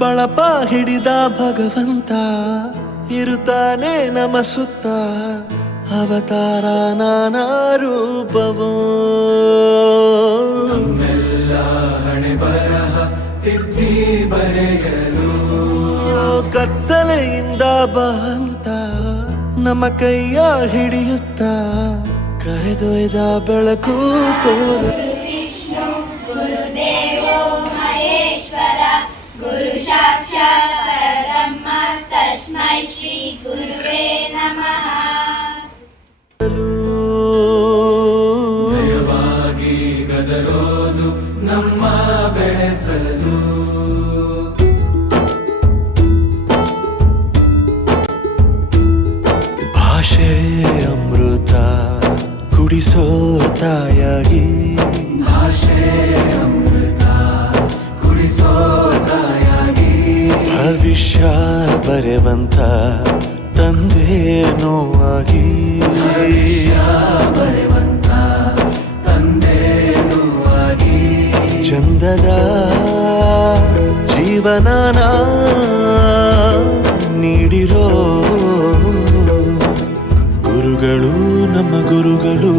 ಬಳಪ ಹಿಡಿದ ಭಗವಂತ ಇರುತ್ತಾನೆ ನಮ ಸುತ್ತ ಅವತಾರ ನಾನಾ ರೂಪವೋ ನಮ್ಮೆಲ್ಲ ಹಣೆ ಬರಹ ತಿದ್ದಿ ಬರೆಯಲು ಕತ್ತಲೆಯಿಂದ ಬಂತ ನಮ್ಮ ಕೈಯ ಹಿಡಿಯುತ್ತ ಕರೆದೊಯ್ದ ಬೆಳಕು ತೋರ ವಿಷ್ಣು ಗುರುದೇವೋ ಮಹೇಶ್ವರ ಗುರು ಸಾಕ್ಷಾತ್ ಪರಬ್ರಹ್ಮ ತಸ್ಮೈ ಶ್ರೀ ಗುರುವೇ ನಮಃ. ಭಯವಾಗಿ ಗದರೋದು ನಮ್ಮ ಬೆಳೆಸಲು ಭಾಷೆ ಅಮೃತ ಕುಡಿಸೋ ತಾಯಾಗಿ ಭಾಷೆ ಅಮೃತ ಕುಡಿಸೋ ತಾಯಾಗಿ ಭವಿಷ್ಯ ಬರೆವಂತ ತಂದೇನೋ ಆಗಿ ಬರೆವಂತ ತಂದೇನೂ ಆಗಿ ಚಂದದ ಜೀವನನ ನೀಡಿರೋ ಗುರುಗಳು ನಮ್ಮ ಗುರುಗಳು